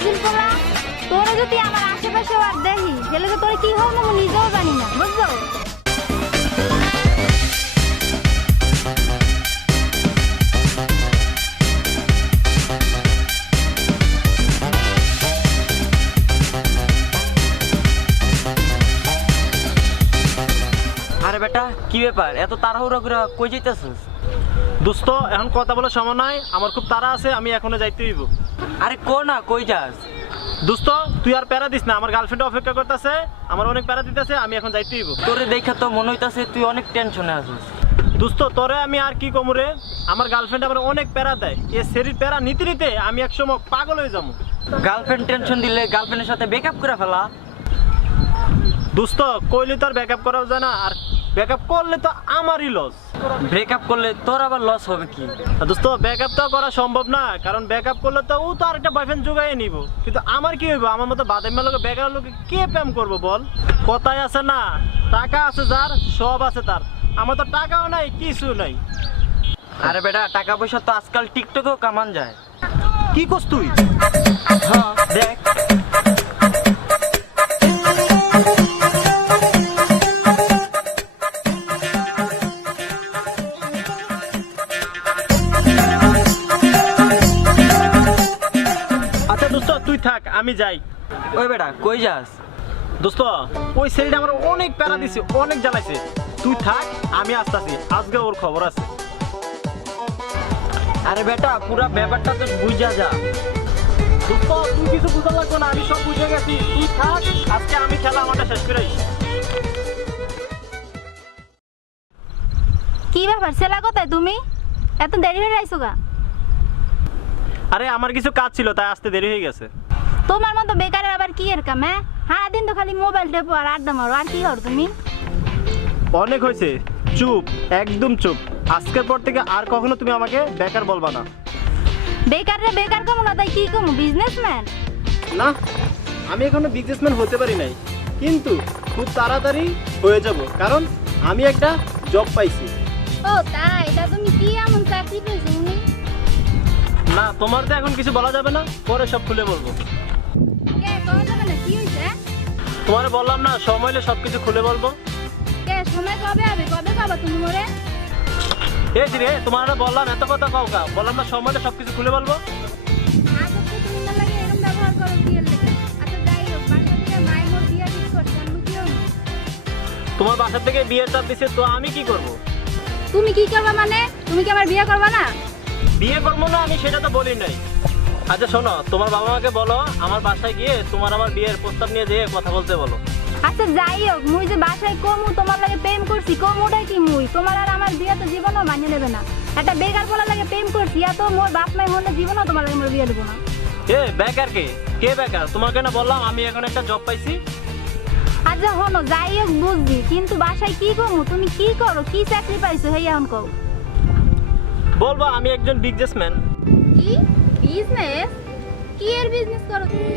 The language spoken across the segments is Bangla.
ফাজিল পোলা, তোরে যদি আমার আশেপাশে আর দেখি তাহলে তো তোরে কি হবে আমি নিজেও জানি না, বুঝছো? আরে বেটা কি ব্যাপার, এত তাড়াহুড়া করে কই যাইতেছিস? দোস্ত এখন কথা বলার সময় নাই, আমার খুব তাড়া আছে, আমি এখনো যাইতে হইব। আরে কো না, কই যাস? দোস্ত তুই আর প্যারা দিস না, আমার গার্লফ্রেন্ড অপেক্ষা করতেছে, আমার অনেক প্যারা দিতেছে, আমি এখন যাইতে হইব। তোরে দেখা তো মনে হইতাছে তুই অনেক টেনশনে আছিস। দোস্ত তোরে আমি আর কি কমু রে, আমার গার্লফ্রেন্ড আমার অনেক প্যারা দেয়, এ শরীর প্যারা নিতে নিতে আমি একসময় পাগল হয়ে যাবো। গার্লফ্রেন্ড টেনশন দিলে গার্লফ্রেন্ডের সাথে ব্রেকআপ করে ফেলা। দোস্ত কইলে তো আর ব্যাকআপ করাও যায় না, আর ব্যাকআপ করলে তো আমারই লস। ব্রেকআপ করলে তোর আবার লস হবে কি? দোস্ত ব্যাকআপ তো করা সম্ভব না, কারণ ব্যাকআপ করলে তো ও তো আরেকটা বয়ফ্রেন্ড জোগাইয়ে নিব, কিন্তু আমার কি হইব? আমার মতো বাদামের লোকে বেকার লোকে কে প্রেম করবো বল? কথায় আছে না, টাকা আছে যার সব আছে তার, আমার তো টাকাও নাই কিছু নাই। আরে বেটা টাকা পয়সা তো আজকাল টিকটকেও কামান যায়। কি করছ তুই? হ্যাঁ দেখ। আচ্ছা দোস্ত তুই থাক, আমি যাই। ওই বেটা কই যাস? দোস্ত ওই ছেলেটা আমার অনেক প্যারা দিছে, অনেক জ্বালাইছে, তুই থাক আমি আসতেছি, আজকে ওর খবর আছে। আরে বেটা পুরা ব্যাপারটা তো বুঝা যা। দোস্ত তুই কিছু বুঝা লাগবে না, আমি সব বুঝে গেছি, তুই থাক, আজকে আমি খেলা আমারটা শেষ করে। কি ব্যাপার ছেলা কোথায় তুমি? এত দেরি হয়ে আইছো গা? আরে আমার কিছু কাজ ছিল তাই আসতে দেরি হয়ে গেছে। তোমার মতো বেকারের আবার কি এর কাম? হ্যাঁ দিন তো খালি মোবাইল টেপো আর আড্ডা মারো, আর কি করো তুমি? অনেক হয়েছে, চুপ, একদম চুপ, আজকের পর থেকে আর কখনো তুমি আমাকে বেকার বলবা না। বেকার রে বেকার কমু না, তাই কি কমু? বিজনেসম্যান? না, আমি এখনো বিজনেসম্যান হতে পারি নাই, কিন্তু খুব তাড়াতাড়ি হয়ে যাব, কারণ আমি একটা জব পাইছি। ও তাই? তা তুমি কি এমন চাকরি পেয়েছো তুমি? না তোমার তো এখন কিছু বলা যাবে না, পরে সব খুলে বলবো। কে কওয়া যাবে না, কি হইছে? তোমার বললাম না সময় হলে সবকিছু খুলে বলবো। কে সময় কবে হবে, কবে পাবা তুমি মোরে? এই যে রে তোমার বললাম এত কথা কাউ কা, বললাম না সময় হলে সবকিছু খুলে বলবো। আজ তো তুমি না লাগে এরকম ব্যবহার করো বিয়ের লেগে। আচ্ছা যাই হোক, বাসা থেকে মাই মোর বিয়া ঠিক করছে, আমি কি হইব? তোমার বাসা থেকে বিয়ের চাপ দিছে, তো আমি কি করব? তুমি কি করবা মানে? তুমি কি আমার বিয়ে করবা না? বিয়ে করবো না আমি সেটা তো বলি নাই। আচ্ছা শোনো, তোমার বাবা মাকে বলো আমার বাসায় গিয়ে তোমার আমার বিয়ের প্রস্তাব নিয়ে যেয়ে কথা বলতে বলো। আচ্ছা যাই হোক, মুই যে বাসায় কমু তোমার লাগে প্রেম করছি, কমুটাই কি মুই? তোমার আর আমার বিয়ে তো জীবনও মানিয়ে নেবে না। একটা বেকার বলা লাগে প্রেম করছি, এত মোর বাপ মাই হলে জীবনও তোমার লাগে মোর বিয়ে দেবো না। এ বেকার কে? কে বেকার? তোমাকে না বললাম আমি এখন একটা জব পাইছি। আচ্ছা হনো, যাই হোক বুঝছি, কিন্তু বাসায় কি কমু? তুমি কি করো, কি চাকরি পাইছো হেই এখন কও। বলবো আমি একজন বিজনেসম্যান। কি বিজনেস? কি এর বিজনেস করো তুমি?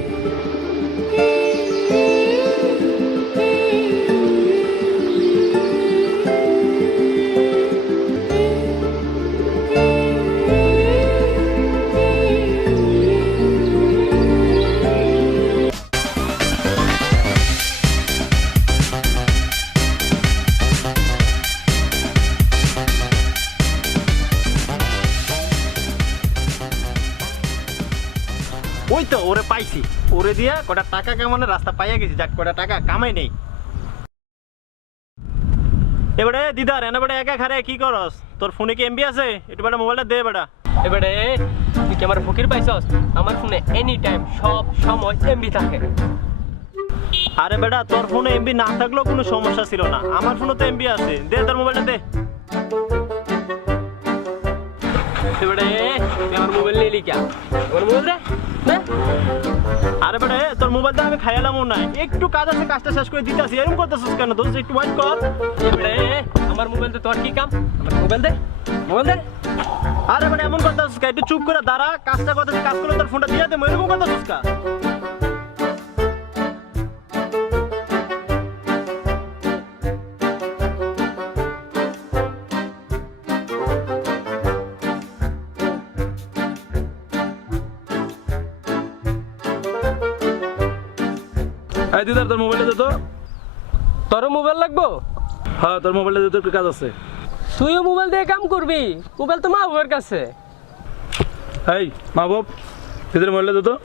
ওই তো ওরে পাইছি, ওরে দিয়া কটা টাকা কামানোর রাস্তা পাইয়া গেছি, যাক কটা টাকা কামাই নেই। এবারে দিদার এনে বেটা একা খারে কি করস? তোর ফোনে কি এমবি আছে? একটু বেটা মোবাইলটা দে বেটা। এবারে তুই কি আমার ফকির পাইছস? আমার ফোনে এনি টাইম সব সময় এমবি থাকে। আরে বেটা তোর ফোনে এমবি না থাকলেও কোনো সমস্যা ছিল না, আমার ফোনে তো এমবি আছে, দে তোর মোবাইলটা দে। এবারে তুই আমার মোবাইল নিয়ে লিখা আমার মোবাইল দে দে। আরে বেটা তোর মোবাইলটা আমি খাইলামও না, একটু কাজ আছে, কাজটা শেষ করে দিতে আসি, এরকম করতেছিস কেন? দোস্ত একটু ওয়েট কর। এবারে আমার মোবাইল তো তোর কি কাম? আমার মোবাইল দে, মোবাইল দে। আরে বেটা এমন করতেছিস কা? একটু চুপ করে দাঁড়া, কাজটা করতেছিস, কাজ করে তোর ফোনটা দিয়ে দে, এরকম করতেছিস কা? এই দিদার তোর মোবাইলটা দে তো। তোর মোবাইল লাগবো? হ্যাঁ তোর মোবাইলটা দে, তোর একটু কাজ আছে। তুইও মোবাইল দিয়ে কাম করবি? মোবাইল তো মা বাবার কাছে। এই মা বাপ, দিদার মোবাইলটা দে তো।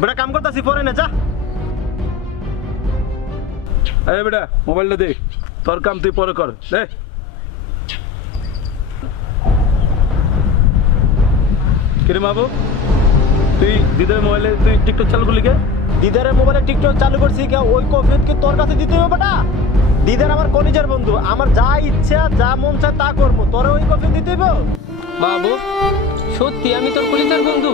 বেটা কাম করতেছি, পরে না যা। এই বেটা মোবাইলটা দে, তোর কাম তুই পরে কর দে। কিরে মা বাপ, তুই দিদার মোবাইলে তুই টিকটক চালু করলি কে? দিদারের মোবাইলে টিকটক চালু করছি কে? ওই কফিয়ত কি তোর কাছে দিতে হবে বেটা? দিদার আমার কলিজার বন্ধু, আমার যা ইচ্ছা যা মন চায় তা করবো, তোরে ওই কফিয়ত দিতে হবে? বাবু সত্যি আমি তোর কলিজার বন্ধু?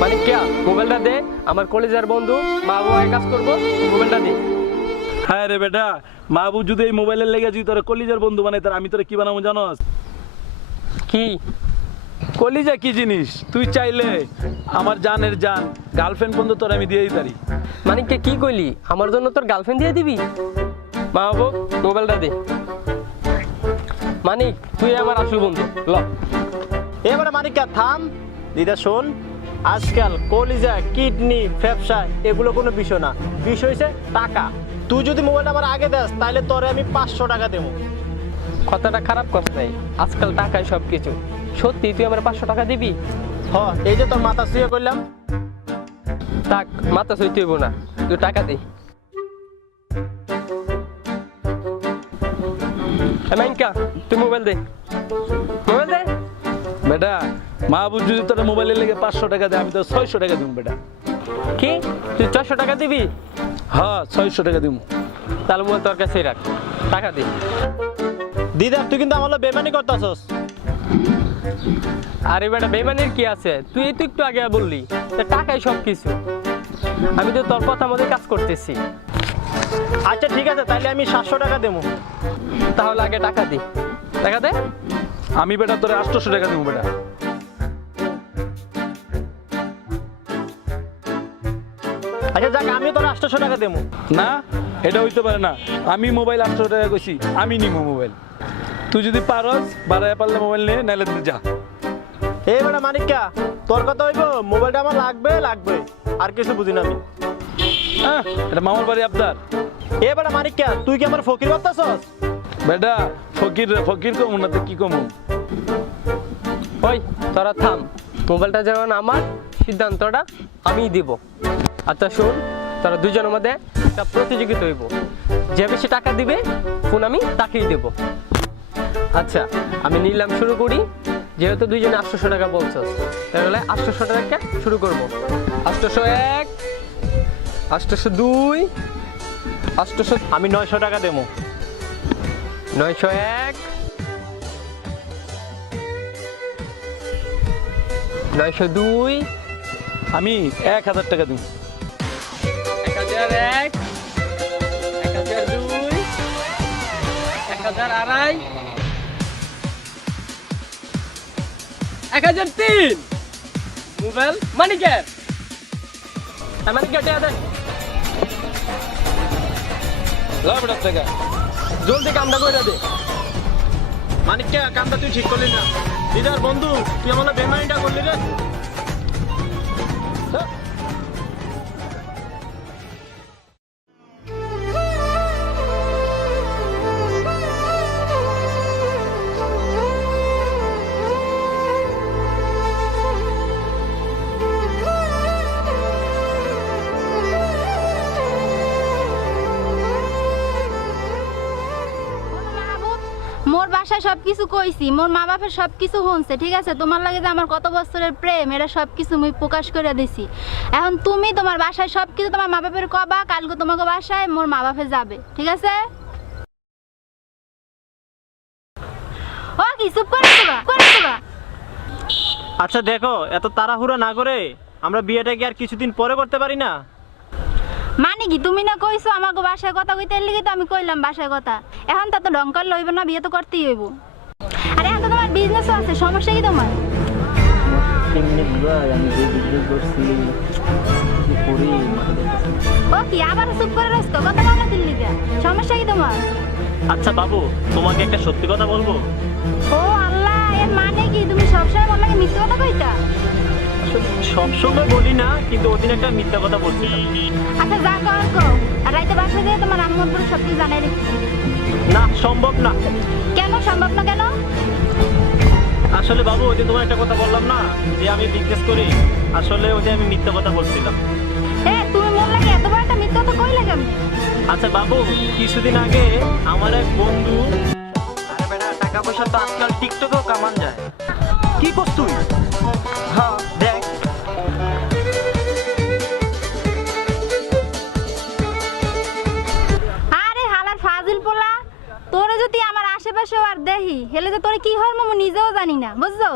মানে কে? মোবাইলটা দে, আমার কলিজার বন্ধু, মা বাবা কাজ করবো, মোবাইলটা দে। হ্যাঁ রে বেটা, মাহবুব যদি এই মোবাইলের লেগে যদি তোর কলিজার বন্ধু বানাই, তার আমি তোরা কি বানাবো জানোস? কি কলিজা কি জিনিস? তুই চাইলে আমার জানের জান গার্লফ্রেন্ড বন্ধু তোর আমি দিয়ে দিতে পারি। মানে কে কি কইলি? আমার জন্য তোর গার্লফ্রেন্ড দিয়ে দিবি? মা বাবু মোবাইলটা দে। মানিক তুই আমার আসল বন্ধু, ল। এবারে মানিকা থাম। দিদা শোন, আজকাল কলিজা কিডনি ফ্যাপসা এগুলো কোনো বিষয় না, বিষয় হচ্ছে টাকা। তুই যদি মোবাইলটা আমার আগে দেস তাহলে তোরে আমি 500 টাকা দেবো। কথাটা খারাপ কথা নাই, আজকাল টাকায় সব কিছু। সত্যি তুই আমার 500 টাকা দিবি? হ, এই যে তোর মাথা শুয়ে করলাম। থাক, মাথা সইতে হইব না, তুই টাকা দে। মাইনকা তুই মোবাইল দে, মোবাইল দে। বেটা মাহবুব যদি তোর মোবাইলের লেগে 500 টাকা দেয়, আমি তো 600 টাকা দিব বেটা। কি তুই 400 টাকা দিবি? হ্যাঁ 600 টাকা দিব। তাহলে মোবাইল তোর কাছেই রাখ, টাকা দে। দিদা তুই কিন্তু আমার বেমানি করতেছস। আরে বেটা বেমানের কি আছে? তুই তো একটু আগে বললি যে টাকাই সব কিছু। আমি তো তোর কথা মতো কাজ করতেছি। আচ্ছা ঠিক আছে, তাহলে আমি 700 টাকা দেবো। তাহলে আগে টাকা দে, টাকা দে। আমি বেটা তোর 800 টাকা দিব বেটা। আচ্ছা যাক, আমি তোর 800 টাকা দেবো। না এটা হইতে পারে না, আমি মোবাইল 800 টাকা কইছি, আমি নিব মোবাইল। তুই যদি পারস বাড়ায় পারলে মোবাইল নিয়ে, নাইলে তুই যা। এই বেটা মানিকা, তোর কথা হইব মোবাইলটা আমার লাগবে লাগবে, আর কিছু বুঝি না আমি। হ্যাঁ এটা মামার বাড়ি আবদার। এ বেটা মানিকা, তুই কি আমার ফকির ভাবতাছস? বেটা ফকির ফকির কম না তো কি কম? ওই তোরা থাম, মোবাইলটা যেমন আমার, সিদ্ধান্তটা আমিই দিব। আচ্ছা শোন, তোরা দুজনের মধ্যে একটা প্রতিযোগিতা হইব, যে বেশি টাকা দিবে ফোন আমি তাকেই দেব। আচ্ছা আমি নিলাম শুরু করি। যেহেতু দুইজনে 800 টাকা বলছস, তাহলে 800 টাকা শুরু করব। 801, 802, 800। আমি 900 টাকা দেবো। 901, 902, আমি 1000 টাকা দিব। 1001, 1002, 1002, 1003। মোবাইল মানিকের, মানিকের টাকা দেন। লাও বেটা টাকা। জলদি কামটা করে দে। মানিকা কামটা তুই ঠিক করলি না। দিদার বন্ধু, তুই আমার বেমানিটা করলি রে। মোর বাসায় সবকিছু কইছি, মোর মা বাপের সবকিছু শুনছে, ঠিক আছে? তোমার লাগে যে আমার কত বছরের প্রেম, এটা সবকিছু মুই প্রকাশ করে দিছি। এখন তুমি তোমার বাসায় সবকিছু তোমার মা বাপের কবা, কালকে তোমাকে বাসায় মোর মা বাপে যাবে, ঠিক আছে? ও কি চুপ করে দেবা, করে দেবা। আচ্ছা দেখো, এত তাড়াহুড়া না করে আমরা বিয়েটা কি আর কিছুদিন পরে করতে পারি না? মানে কি তুমি না কইছো আমাকে বাসায় কথা কইতে এর লিগে তো আমি কইলাম বাসায় কথা। এখন তা তো ডঙ্কার লইব না, বিয়ে তো করতেই হইব। আরে এখন তো তোমার বিজনেসও আছে, সমস্যা কি তোমার? ও কি আবার চুপ করে রইছো, কথা বলো না দিল লিগে, সমস্যা কি তোমার? আচ্ছা বাবু, তোমাকে একটা সত্যি কথা বলবো। ও আল্লাহ, এর মানে কি তুমি সবসময় মোর লাগে মিথ্যে কথা কইতা? আসলে সবসময় বলি না, কিন্তু ওদিন একটা মিথ্যা কথা বলছিলাম। আচ্ছা যা কর কো, আর রাইতে বাসায় যেয়ে তোমার আম্মুর পুরো সব কিছু জানাই রেখো। না, সম্ভব না। কেন সম্ভব না কেন? আসলে বাবু, ওই যে তোমার একটা কথা বললাম না যে আমি বিজনেস করি, আসলে ওই যে আমি মিথ্যা কথা বলছিলাম। তুমি মন লাগে এত বড় একটা মিথ্যা তো কইলা কেমনে? আচ্ছা বাবু, কিছুদিন আগে আমার এক বন্ধু। আরে বেটা, টাকা পয়সা তো আজকাল টিকটকেও কামান যায়। কি করছ তুই? হ্যাঁ দেখ। আরে হালার ফাজিল পোলা, তোরে যদি আমার আশেপাশেও আর দেখি হেলে যে তোরে কি হর মামু নিজেও জানি না, বুঝছো?